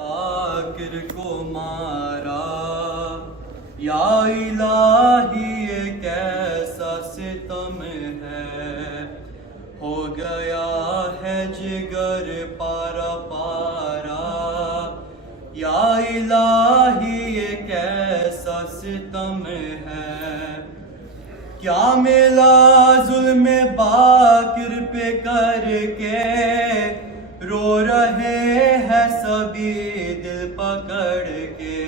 باقر کو مارا، یا الہی یہ کیسا ستم ہے، ہو گیا ہے جگر پارا پارا، یا الہی یہ کیسا ستم ہے، کیا ملا ظلم باقر پہ کر کے، رو رہے ہیں سبھی دل پکڑ کے،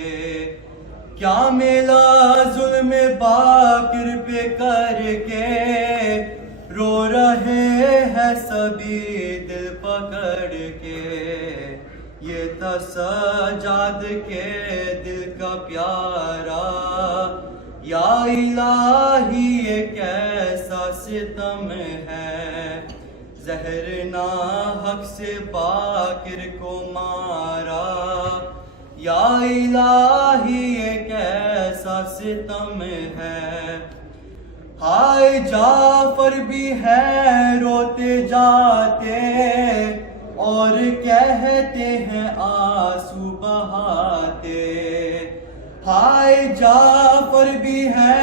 کیا ملا ظلم باقر پہ کر کے، رو رہے ہیں سبھی دل پکڑ کے، یہ تھا سجاد کے دل کا پیارا، یا الہی یہ کیسا ستم ہے، زہر ناحق سے باقر کو مارا، یا الہی یہ کیسا ستم ہے، ہائے جعفر بھی ہے روتے جاتے اور کہتے ہیں آنسو بہاتے، ہائے جعفر بھی ہے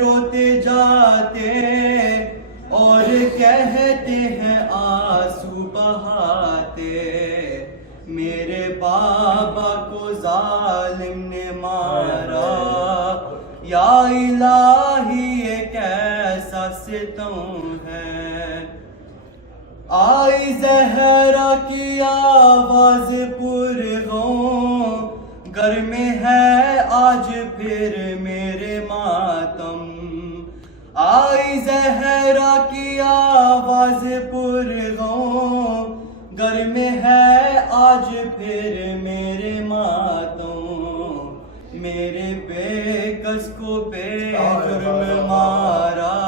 روتے جاتے اور کہتے ہیں آنسو بہاتے، میرے بابا کو ظالم نے مارا، یا الہی یہ کیسا ستم ہے، آئی زہرا کی آواز پرغم، گھر میں ہے آج پھر میرے ماتم، آئی زہرا کی آواز پرغم، گھر میں ہے آج پھر میرے ماتم، میرے بے کس کو بے جرم مارا،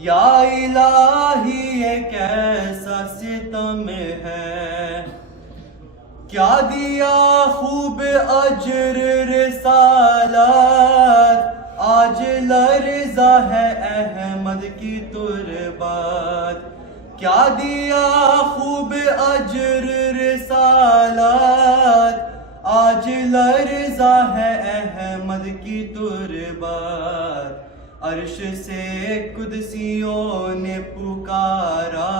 یا الہی یہ کیسا ستم ہے، کیا دیا خوب اجر رسالت، آج لرزا ہے احمد کی تربت، کیا دیا خوب اجر رسالت، آج لرزا ہے احمد کی تربت، عرش سے قدسیوں نے پکارا،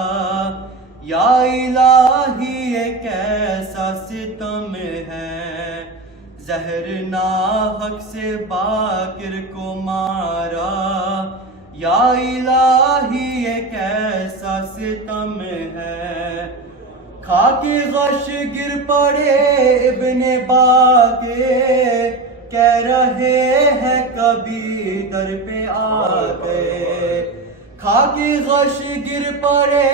یا الہی یہ کیسا ستم ہے، زہر ناحق سے باقر کو مارا، یا الہی یہ کیسا ستم ہے، کھا کے غش گر پڑے ابن باقر، کہہ رہے ہیں کبھی در پہ آ گئے، کھا کے غش گر پڑے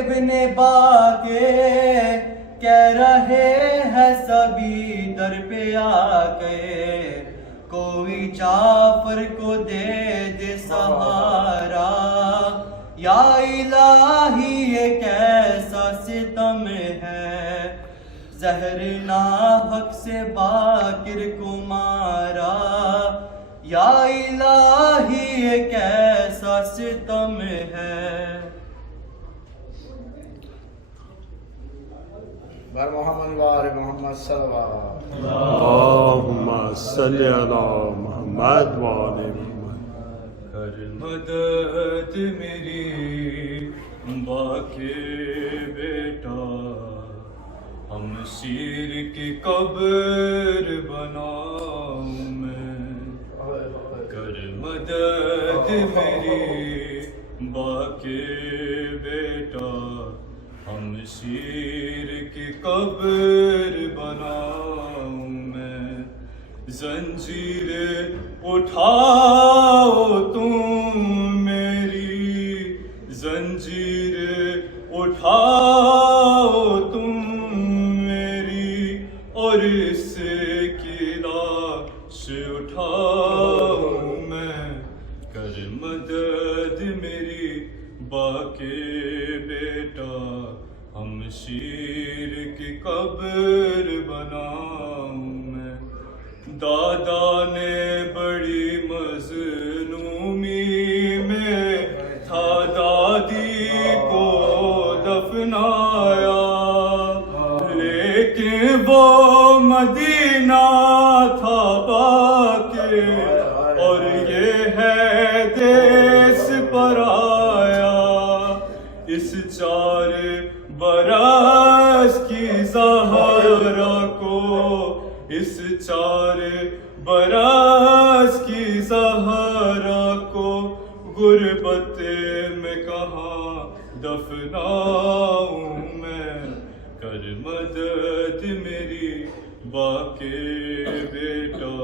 ابن باقر، کہہ رہے ہیں سبھی در پہ آ گئے، کوئی جعفر کو دے دے سہارا، یا الہی یہ کیسا ستم ہے، زہر ناحق سے باقر کو مارا، یا الہی یہ کیسا ستم ہے۔ بر محمد وآل محمد صلی اللہ اللہم صلی علی محمد وآل محمد۔ کر مدد میری باقر بیٹا، ہم شیر کی قبر بناؤں میں، کر مدد میری باقر بیٹا، ہم شیر کی قبر بناؤں میں، زنجیر اٹھاؤ تم میری، زنجیر اٹھاؤ تم میری، اور اس کی لاش اٹھاؤں میں، کر مدد میری باقر بیٹا، ہم شیر کی قبر بناؤں میں، دادا نے بڑی مظلومی میں تھا دادی کو دفنایا، لیکن وہ مدینہ تھا باقی اور یہ ہے دیس پر آیا اس 4 برس کی زہرا کو اس 4 برس کی زہرا کو غربت میں کہاں دفناؤں میں کر مدد میری باقی بیٹا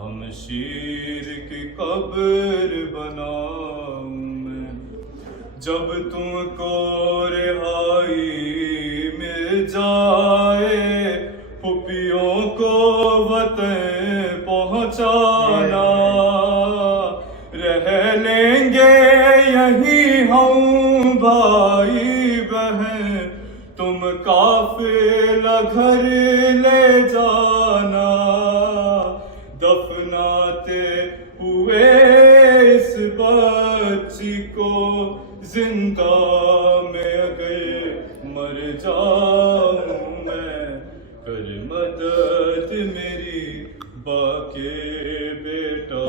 ہم شیر کی قبر بناؤں میں جب تم کو رہائی مل جائے پھپھیوں کو وطن پہنچانا رہ لیں گے یہیں ہم بھائی بہن تم قافلہ گھر لے جانا دفناتے ہوئے اس بچی کو زندہ میں اگر مر جاؤں میں کر مدد میری باقی بیٹا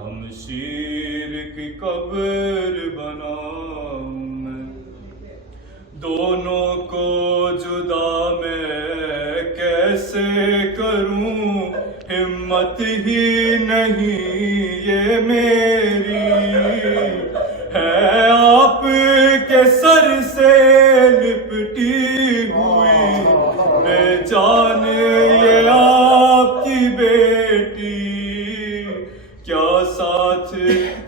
ہم شیر کی قبر بناؤں میں دونوں کو جدا میں کیسے کروں ہمت ہی نہیں یہ میری ہے آپ کے سر سے لپٹی ہوئی بے جان یہ آپ کی بیٹی کیا ساتھ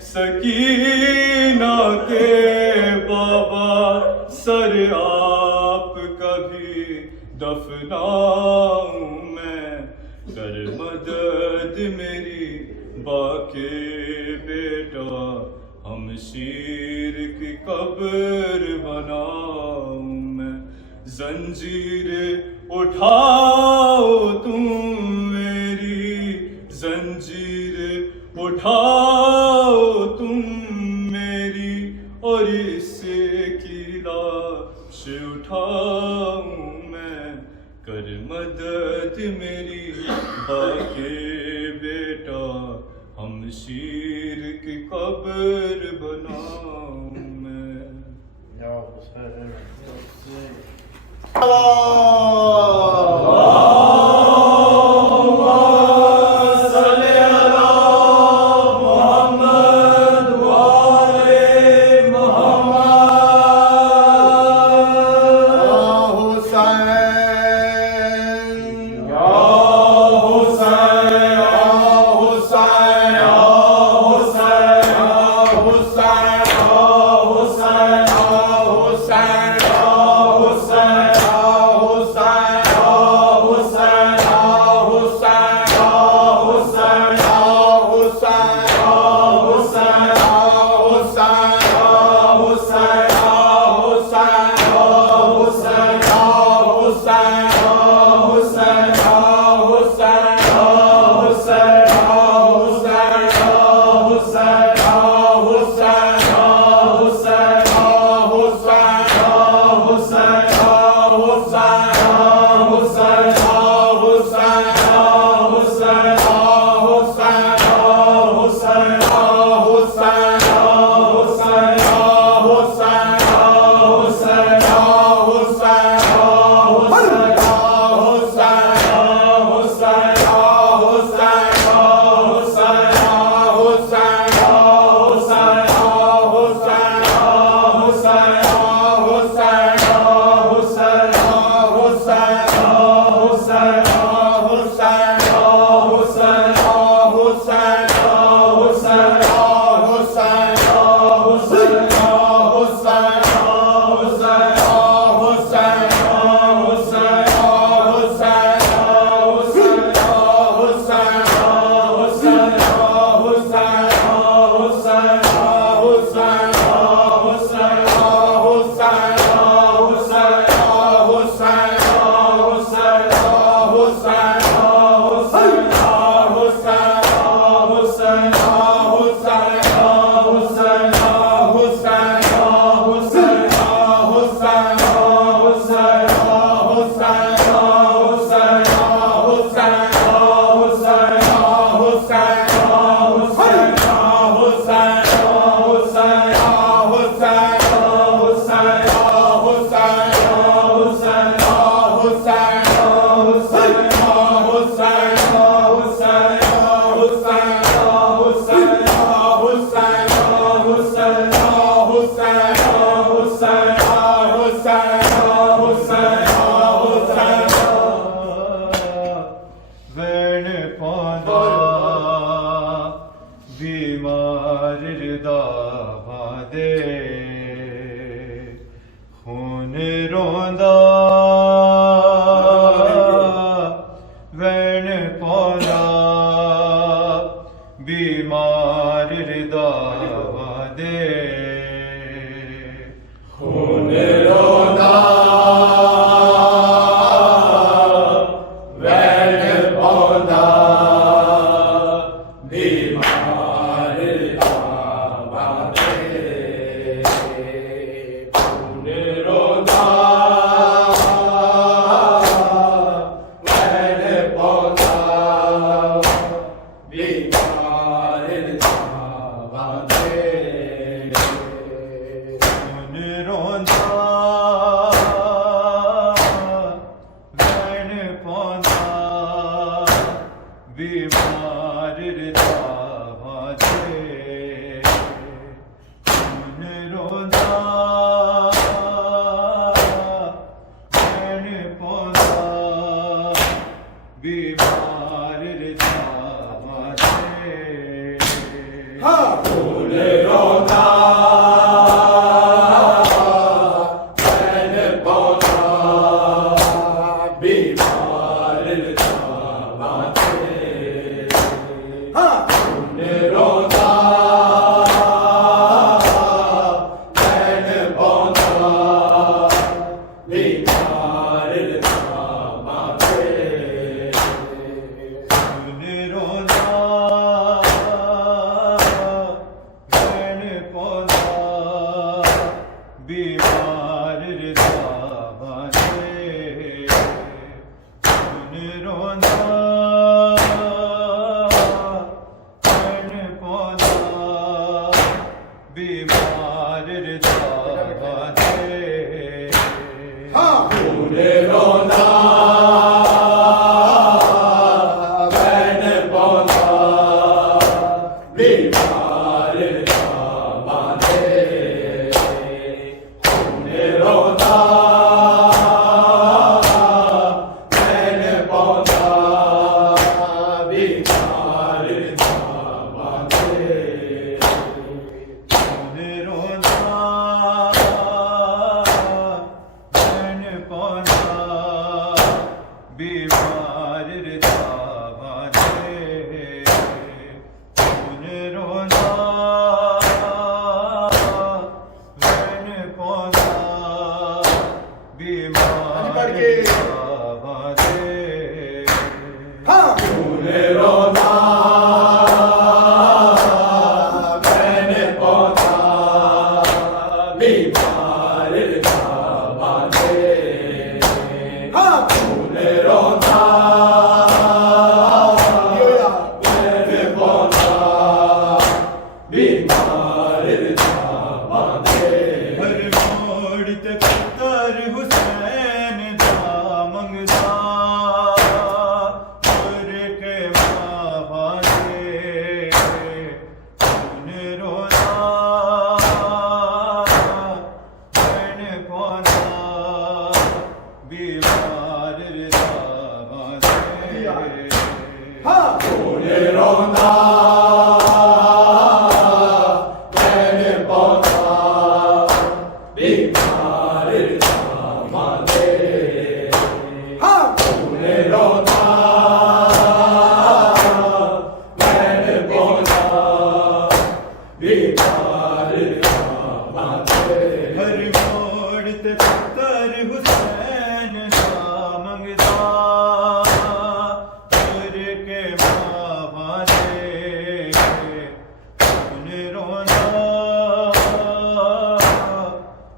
سکینہ کے بابا سر آپ کا بھی دفناؤں میں کر مدد میری باقی بیٹا ہم شیر کی قبر بناؤں میں زنجیر اٹھاؤ تم میری زنجیر اٹھاؤ تم میری اور اس کی لاش اٹھاؤں میں کر مدد میری باقی بیٹا ہم شیر کی قبر بناؤں میں یا حسین ਵੈਣ ਪਾਉਂਦਾ ਬਿਮਾਰ ਹਿਰਦਾ ਵਾਦੇ ਹੁਣ ਰੋਂਦਾ ਵੈਣ ਪਾਉਂਦਾ ਬਿਮਾਰ ਹਿਰਦਾ ਵਾਦੇ ਹੁਣ ਰੋਂਦਾ ਬਿਮਾਰ ਹਿਰਦਾ ਵਾਦੇ ਹੁਣ ਰੋਂਦਾ ਵੈਣ ਪਾਉਂਦਾ ਬਿਮਾਰ ਹਿਰਦਾ ਵਾਦੇ ਹੁਣ ਰੋਂਦਾ ਵੈਣ ਪਾਉਂਦਾ ਬਿਮਾਰ ਹਿਰਦਾ ਬਿਮਾਰ ਹਿਰਦਾ ਵਾਦੇ ਹੁਣ ਰੋਂਦਾ ਵੈਣ ਪਾਉਂਦਾ ਬਿਮਾਰ ਹਿਰਦਾ ਵਾਦੇ ਹੁਣ ਰੋਂਦਾ ਵੈਣ ਪਾਉਂਦਾ ਬਿਮਾਰ ਹਿਰਦਾ ਵਾਦੇ ਬਿਮਾਰ ਹਿਰਦਾ ਵਾਦੇ ਹੁਣ ਰੋਂਦਾ ਵੈਣ ਪਾਉਂਦਾ ਬਿਮਾਰ ਹਿਰਦਾ ਵਾਦੇ ਹੁਣ ਰੋਂਦਾ ਵੈਣ ਪਾਉਂਦਾ ਬਿਮਾਰ ਹਿਰਦਾ ਵਾਦੇ ਰੋਂਦਾ ਵੈਣ ਪਾਉਂਦਾ ਬਿਮਾਰ ਹਿਰਦਾ ਵਾਦੇ ਹਰ ਮੋੜ ਤੇ ਪੁੱਤਰ ਹੁਸੈਨ ਦਾ ਮੰਗਦਾ ਤੁਰ ਕੇ ਮਾਵਾ ਦੇ ਹੁਣ ਰੋਂਦਾ ਵੈਣ ਪਾਉਂਦਾ ਬਿਮਾਰ ਹਿਰਦਾ ਵਾਦੇ ਹੁਣ ਰੋਂਦਾ ਵੈਣ ਪਾਉਂਦਾ ਬਿਮਾਰ ਹਿਰਦਾ ਵਾਦੇ ਹੁਣ ਰੋਂਦਾ ਵੈਣ ਪਾਉਂਦਾ ਬਿਮਾਰ ਹਿਰਦਾ ਵਾਦੇ ਹਰ ਮੋੜ ਤੇ ਪੁੱਤਰ ਹੁਸੈਨ ਦਾ ਮੰਗਦਾ ਤੁਰ ਕੇ ਮਾਵਾ ਦੇ ਹੁਣ ਰੋਂਦਾ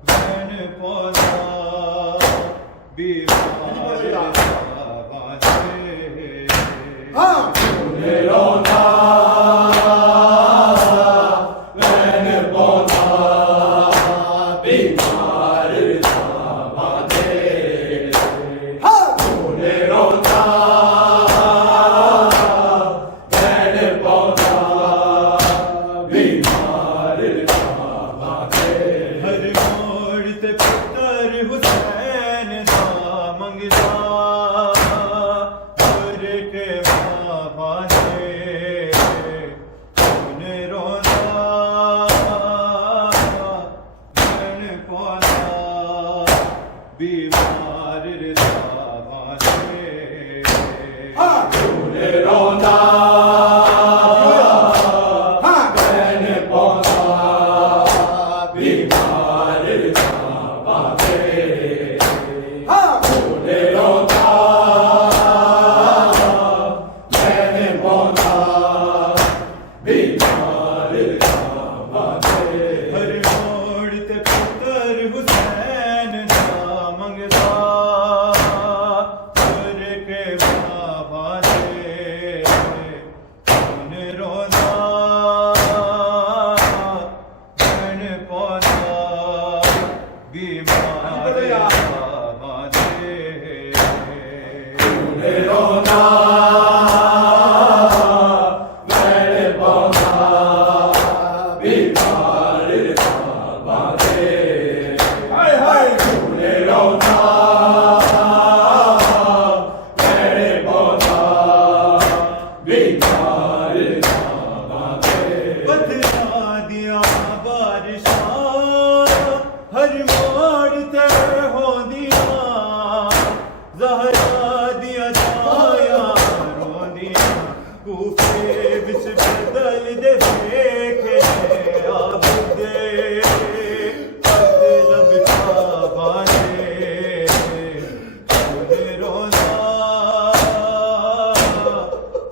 ਵੈਣ ਪਾਉਂਦਾ ਬਿਮਾਰ ਹਿਰਦਾ ਵਾਦੇ ਹੁਣ ਰੋਂਦਾ ਵੈਣ ਪਾਉਂਦਾ ਬਿਮਾਰ ਹਿਰਦਾ ਵਾਦੇ ਹੁਣ ਰੋਂਦਾ ਵੈਣ ਪਾਉਂਦਾ ਬਿਮਾਰ ਹਿਰਦਾ ਵਾਦੇ ਹਰ ਮੋੜ ਤੇ ਪੁੱਤਰ ਹੁਸੈਨ ਰੋਂਦਾ ਭੈਣ ਪਾਉਂਦਾ ਬਿਮਾਰ ਜਾਵਾਂਗੇ ਝੂਲੇ ਰੋਂਦਾ ਭੈਣ ਪਾਉਂਦਾ ਬਿਮਾਰ ਜਾਵਾਂਗੇ ਹਰ ਮੋੜ ਤੇ ਪੁੱਤਰ ਹੁਸੈਨ ਨਾ ਮੰਗਦਾ ਕਰ ਕੇ ਬਾਬਾ ਦੇ ਹੁਣ ਰੋਂਦਾ ਭੈਣ ਪਾਉਂਦਾ ਬਿਮਾਰ ਬਾਬਾ ਦੇ ਝੂਲੇ ਰੋਂਦਾ ਭੈਣ ਪਾਉਂਦਾ ਬਿਮਾਰ ਜਾਵਾਂਗੇ ਹਾਏ ਹਾਏ ਝੂਲੇ ਰੋਂਦਾ ਭੈਣ ਪਾਉਂਦਾ ਬਿਮਾਰ ਜਾਵਾਂਗੇ ਬਦਲਾ ਦੀਆਂ ਬਾਰਿਸ਼ਾਂ ਹਰ ਮੋੜ ਤੇ ਹੋਂਦੀਆਂ ਜ਼ਹਰਾ ਦੀਆਂ ਛਾਇਆ ਰੋਂਦੀਆਂ ਕੂਫੇ ਵਿੱਚ ਬਦਲ ਦੇ ਵੇਖੇ ਆਬਦੇ ਲਬ ਬਾਨੇ ਹੁਣ ਰੋਂਦਾ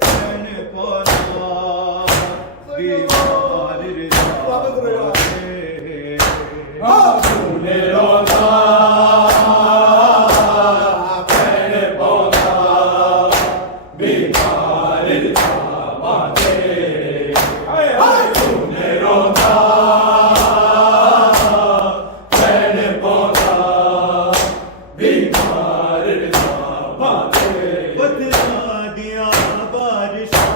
ਭੈਣ ਪਾਉਂਦਾ ਬਿਮਾਰ ਜਾਵਾਂਗੇ ਝੂਲੇ ਰੋਂਦਾ ਭੈਣ ਪਾਉਂਦਾ ਬਿਮਾਰ ਜਾਵਾਂਗੇ ਹਾਏ ਹਾਏ ਝੂਲੇ ਰੋਂਦਾ ਭੈਣ ਪਾਉਂਦਾ ਬਿਮਾਰ ਜਾਵਾਂਗੇ ਬਦਲਾ ਦੀਆਂ ਬਾਰਿਸ਼ਾਂ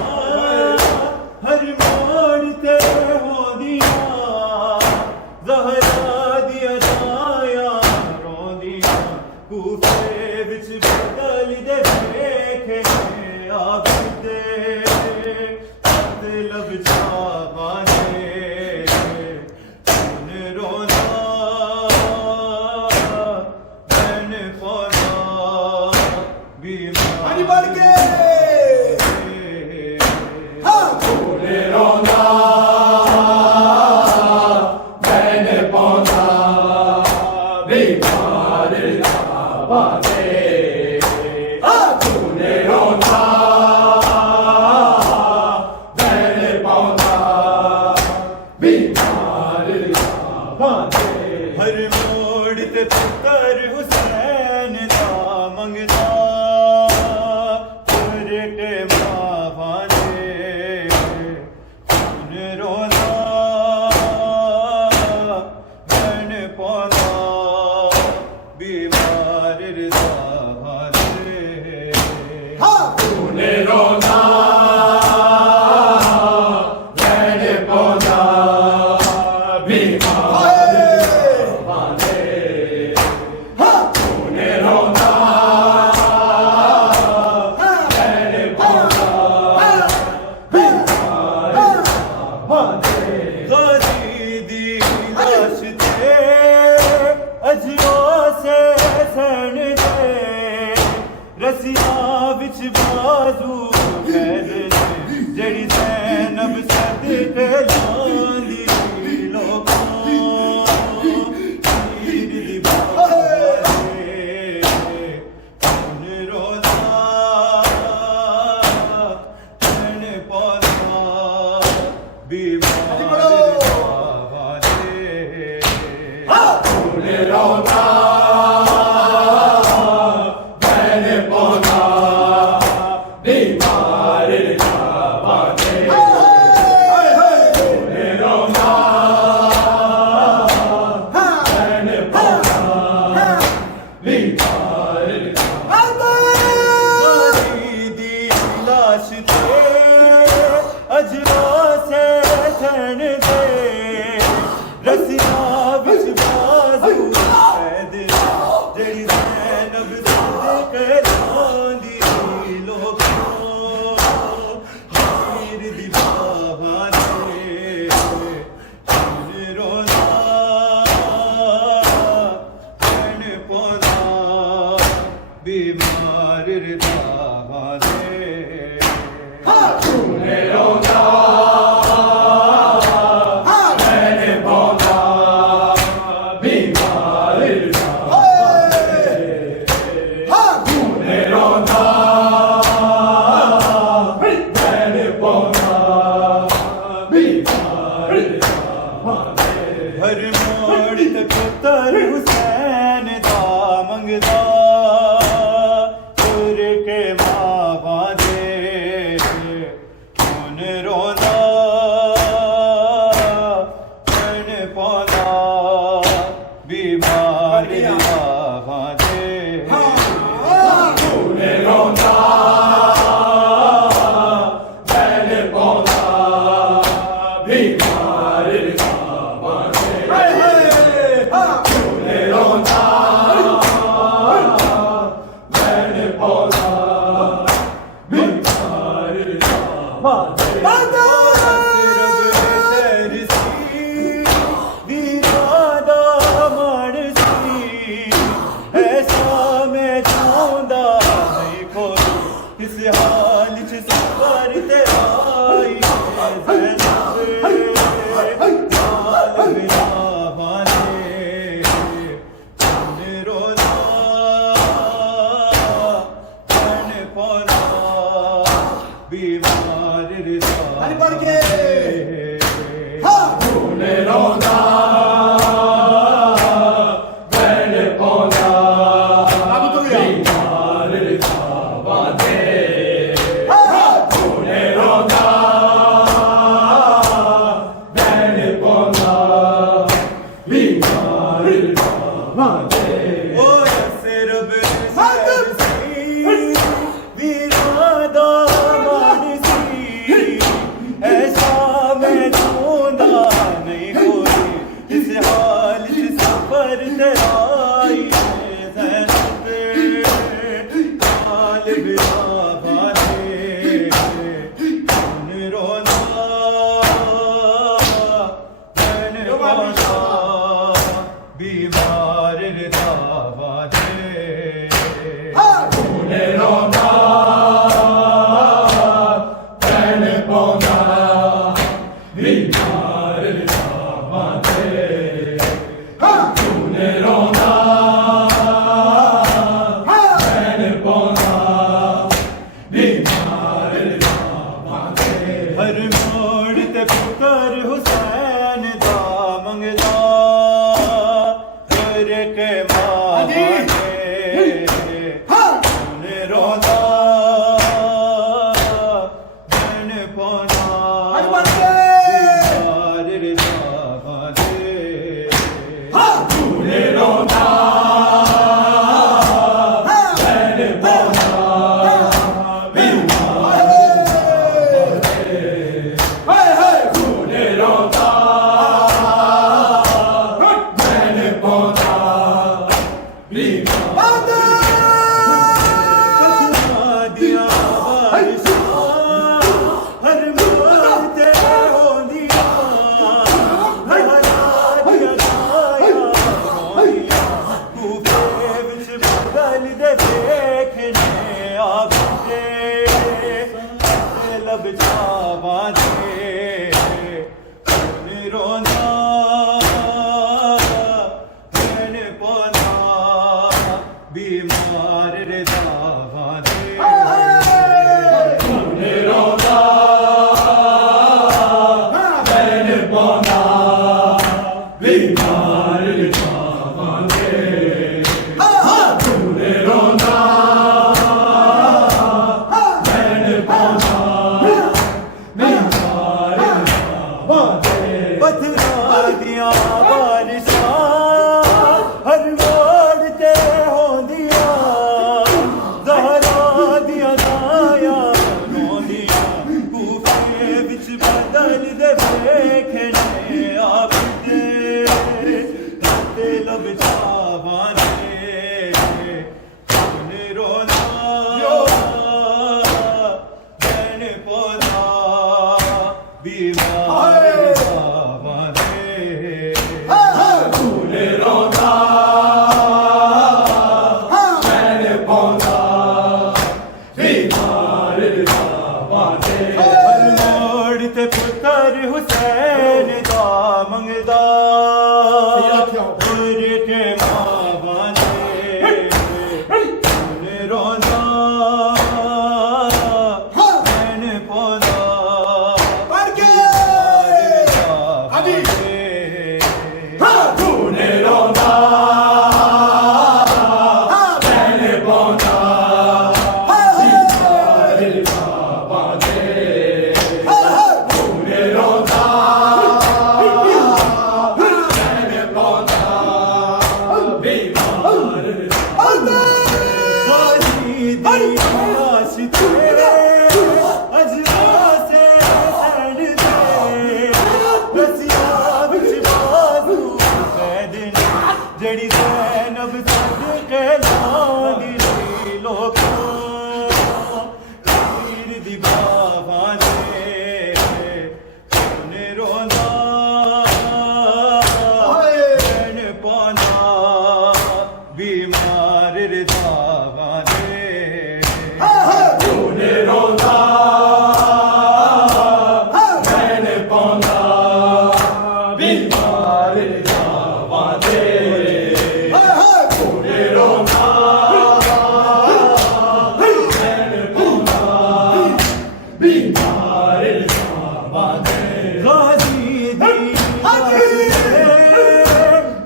ਹਰ ਮੋੜ ਤੇ ਹੋਂਦੀਆਂ ਜ਼ਹਰਾ ਦੀਆਂ ਛਾਇਆ ਰੋਂਦੀਆਂ ਕੂਫੇ ਵਿੱਚ ਬਦਲ ਦੇ ਵੇਖੇ ਆਬਦੇ ਲਬ ਜਾਵਾਂਗੇ ਹੁਣ ਰੋਂਦਾ ਭੈਣ ਪਾਉਂਦਾ ਬਿਮਾਰ ਹਾਂਜੀ ਬਣ ਕੇ ਝੂਲੇ ਰੋਂਦਾ ਭੈਣ ਪਾਉਂਦਾ ਬਿਮਾਰ ਜਾਵਾਂਗੇ ਝੂਲੇ ਰੋਂਦਾ ਭੈਣ ਪਾਉਂਦਾ ਬਿਮਾਰ ਜਾਵਾਂਗੇ ਹਰ ਮੋੜ ਤੇ ਪੁੱਤਰ ਹੁਸੈਨ ਦਾ ਮੰਗਦਾ ਕਰ ਕੇ ਮਾਵਾਂ ਨੇ ਹੁਣ ਰੋਂਦਾ ਭੈਣ ਪਾਉਂਦਾ ਬਿਮਾਰ ਜਾਵਾਂਗੇ ਝੂਲੇ ਰੋਂਦਾ ਭੈਣ ਪਾਉਂਦਾ ਬਿਮਾਰ ਜਾਵਾਂਗੇ ਝੂਲੇ ਰੋਂਦਾ ਭੈਣ ਪਾਉਂਦਾ ਬਿਮਾਰ ਜਾਵਾਂਗੇ ਗਾਜ਼ੀ ਦੀ ਲਾਸ਼ ਤੇ ਅਜਿਓ ਸੇ ਸਣ ਦੇ ਰਸੀਆਂ ਵਿੱਚ ਬਾਜ਼ੂ ਕੈਦ ਨੇ ਜਿਹੜੀ ਜ਼ੈਨਬ ਸਦਕੇ ਲਾਂਦੀ ਲੋਕਾਂ ਪੀਰ ਦੀ ਬਾਜ਼ੇ ਹੁਣ ਰੋਂਦਾ ਭੈਣ ਪਾਉਂਦਾ ਬਿਮਾਰ ਜਾਵਾਂਗੇ ਝੂਲੇ ਰੋਂਦਾ ਭੈਣ ਪਾਉਂਦਾ ਬਿਮਾਰ ਜਾਵਾਂਗੇ ਝੂਲੇ ਰੋਂਦਾ ਭੈਣ ਪਾਉਂਦਾ ਬਿਮਾਰ ਗਾਜ਼ੀ ਦੀ ਲਾਸ਼ ਤੇ ਅਜਰਾ ਸੇ ਸਣ ਦੇ ਰਸੀਆਂ ਵਿੱਚ ਬਾਜ਼ੂ ਕੈਦ ਜਿਹੜੀ ਜ਼ੈਨਬ ਸਦਕੇ ਲਾਂਦੀ ਲੋਕਾਂ ਪੀਰ ਦੀ ਬਾਹਾਂ ਨੇ ਹੁਣ ਰੋਂਦਾ ਭੈਣ ਪਾਉਂਦਾ बीमार रजावा दे तूने रोंदा मैंने बोला बीमार तूने रोंदा मैंने बोला बीमार हर मोड़ ते पुत्र हुसैन दा मंगदा तुर के मावा दे हुन रोंदा मन पौंदा बीमार रजावा दे तूने रोंदा मैंने बोला बीमार तूने रोंदा मैंने बोला बीमार इस हाल च सफर ते आई बीमार तूने रोंदा मैंने बोला बीमार तूने रोंदा मैंने बोला बीमार ओ सिरब वीरादा मानसी ऐसा मैं ढूंढा नहीं कोई इस हाल च सफर तेराई हाल बिरावा दे रोना मन रोना बीमार रजावा दे तूने रोंदा मैंने बोला बीमार तूने रोंदा मैंने बोला बीमार हर मोड़ ते पुत्र हुसैन दा मंगदा कर के मावा दे हुन रोंदा मन पौंदा बीमार रजावा दे तूने रोंदा मैंने बोला बीमार तूने रोंदा मैंने बोला बीमार दिया हर मोड़ ते होंदिया कूफे विच बदल दे देखने आगे लब जावा दे रोंदा मन पौंदा बीमार रजावा दे तूने रोंदा मैंने बोला बीमार तूने रोंदा मैंने बोला बीमार पत्थरा दिया बारिशां हर मोड़ ते होंदिया ज़हरा दिया दाया रोंदिया कूफे विच बदल दे देखने आबिदे ते लब जावा दे हुन रोंदा मन पौंदा बीमार रजावा दे तूने रोंदा मैंने ਪਾਉਂਦਾ ਬਿਮਾਰ ਰਜ਼ਾਵਾਂ ਦੇ ਹਰ ਮੋੜ ਤੇ ਪੁੱਤਰ ਹੁਸੈਨ ਦਾ ਮੰਗਦਾ ਗੁਰ ਕੇ ਮਾਵਾਂ ਦੇ ਹੁਣ ਰੋਂਦਾ ਨੈਣ ਪਾਉਂਦਾ ਤੂਨੇ ਰੋਂਦਾ ਭੈਣ ਪਾਉਂਦਾ ਬਿਮਾਰ ਰਜ਼ਾਵਾਂ ਦੇ ਤੂਨੇ ਰੋਂਦਾ ਭੈਣ ਪਾਉਂਦਾ ਬਿਮਾਰ ਗਾਜ਼ੀ ਦੀ ਆਸ ਤੇ ਅਜਵਾ ਸੇ ਸੜ ਦੇ ਰਸੀਆ ਵਿੱਚ ਬਾਜ਼ੂ ਪੈਦਨ ਜਿਹੜੀ ਜ਼ੈਨਬ ਸਦਕੇ ਲਾਉਂਦੀ ਸੀ ਲੋਕੋਂ ਪੀਰ ਦੀ ਬਾਵਾਂ ਦੇ ਉਹਨੇ ਰੋਂਦਾ ਭੈਣ ਪਾਉਂਦਾ ਬਿਮਾਰ ਰਜ਼ਾਵਾਂ ਦੇ ਤੂਨੇ ਰੋਂਦਾ ਭੈਣ ਪਾਉਂਦਾ ਬਿਮਾਰ ਰਜ਼ਾਵਾਂ ਦੇ ਤੂਨੇ ਰੋਂਦਾ ਭੈਣ ਪਾਉਂਦਾ ਬਿਮਾਰ ਰਜ਼ਾਵਾਂ ਦੇ ਗਾਜ਼ੀ ਦੀ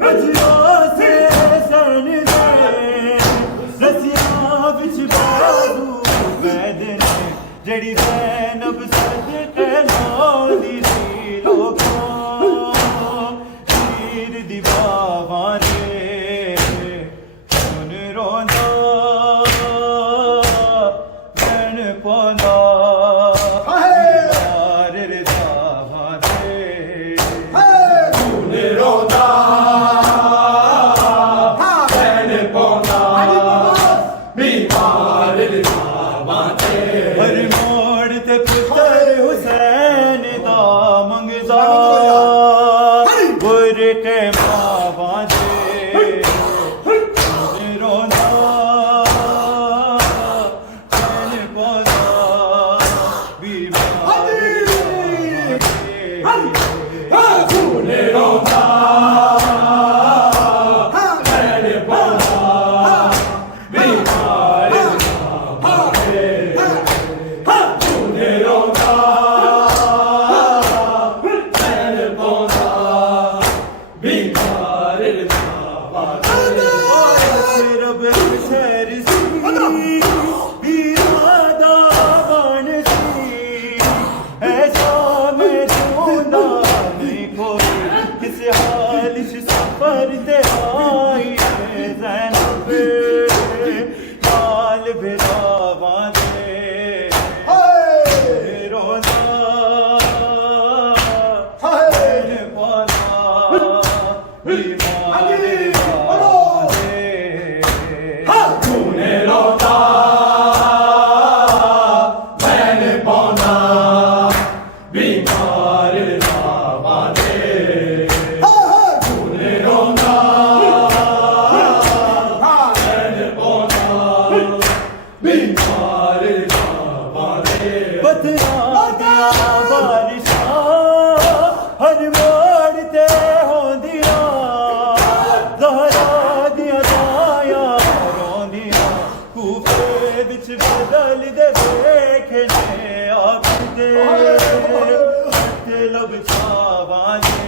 ਅਜਵਾ ਸੇ ਸਣ ਦੇ ਰਸੀਆਂ ਵਿੱਚ ਬਾਜ਼ੂ ਪੈਦਨ ਜਿਹੜੀ ਜ਼ੈਨਬ ਸਦਕੇ ਲਾਉਂਦੀ ਸੀ ਲੋਕੋਂ ਪੀਰ ਦੀ ਬਾਵਾਂ ਦੇ ਹੁਣ ਰੋਂਦਾ ਭੈਣ ਪਾਉਂਦਾ ਬਿਮਾਰ ਰਜ਼ਾਵਾਂ ਦੇ ਤੂਨੇ ਰੋਂਦਾ ਭੈਣ ਪਾਉਂਦਾ ਬਿਮਾਰ ਰਜ਼ਾਵਾਂ ਦੇ ਹਰ ਮੋੜ ਤੇ ਪੁੱਤਰ ਹੁਸੈਨ ਦਾ ਮੰਗਦਾ ਗੁਰ ਕੇ ਮਾਵਾਂ ਦੇ ਹੁਣ ਰੋਂਦਾ ਭੈਣ ਪਾਉਂਦਾ ਬਿਮਾਰ ਰਜ਼ਾਵਾਂ ਦੇ ਤੂਨੇ ਰੋਂਦਾ ਭੈਣ ਪਾਉਂਦਾ ਬਿਮਾਰ ਰਜ਼ਾਵਾਂ ਦੇ ਤੂਨੇ ਰੋਂਦਾ ਭੈਣ ਪਾਉਂਦਾ ਬਿਮਾਰ ਰਜ਼ਾਵਾਂ ਦੇ ਰੱਬ ਸ਼ਹਿਰ ਸੀ ਵੀਰਾਂ ਦਾ ਬਣ ਸੀ ਐਸਾ ਮੈਂ ਚਾਹੁੰਦਾ ਨਹੀਂ ਕੋਈ ਕਿਸੇ ਹਾਲ 'ਚ ਸਫਰ ਤੇ ਆਈ ਹੈ ਜ਼ੈਨਬ ਨਾਲ ਬਿਰਾਵਾਂ ਦੇ ਰੋਜ਼ਾ ਭੈਣ ਪਾਉਂਦਾ ਬਿਮਾਰ ਰਜ਼ਾਵਾਂ ਦੇ ਤੂਨੇ ਰੋਂਦਾ ਭੈਣ ਪਾਉਂਦਾ ਬਿਮਾਰ ਰਜ਼ਾਵਾਂ ਦੇ ਤੂਨੇ ਰੋਂਦਾ ਭੈਣ ਪਾਉਂਦਾ ਬਿਮਾਰ ਰਜ਼ਾਵਾਂ ਦੇ ਬਦਲਾਂ ਦੀਆਂ ਬਾਰਿਸ਼ਾਂ ਹਰ ਮੋੜ ਤੇ ਹੁੰਦੀਆਂ ਜ਼ਹਰਾ ਦੀਆਂ ਦਾਇਆ ਰੋਂਦੀਆਂ ਕੂਫੇ ਵਿੱਚ ਬਦਲਦੇ ਵੇਖਣੇ ਆਖਦੇ ਤੇ ਲਬ ਛਾਵਾਂ ਦੇ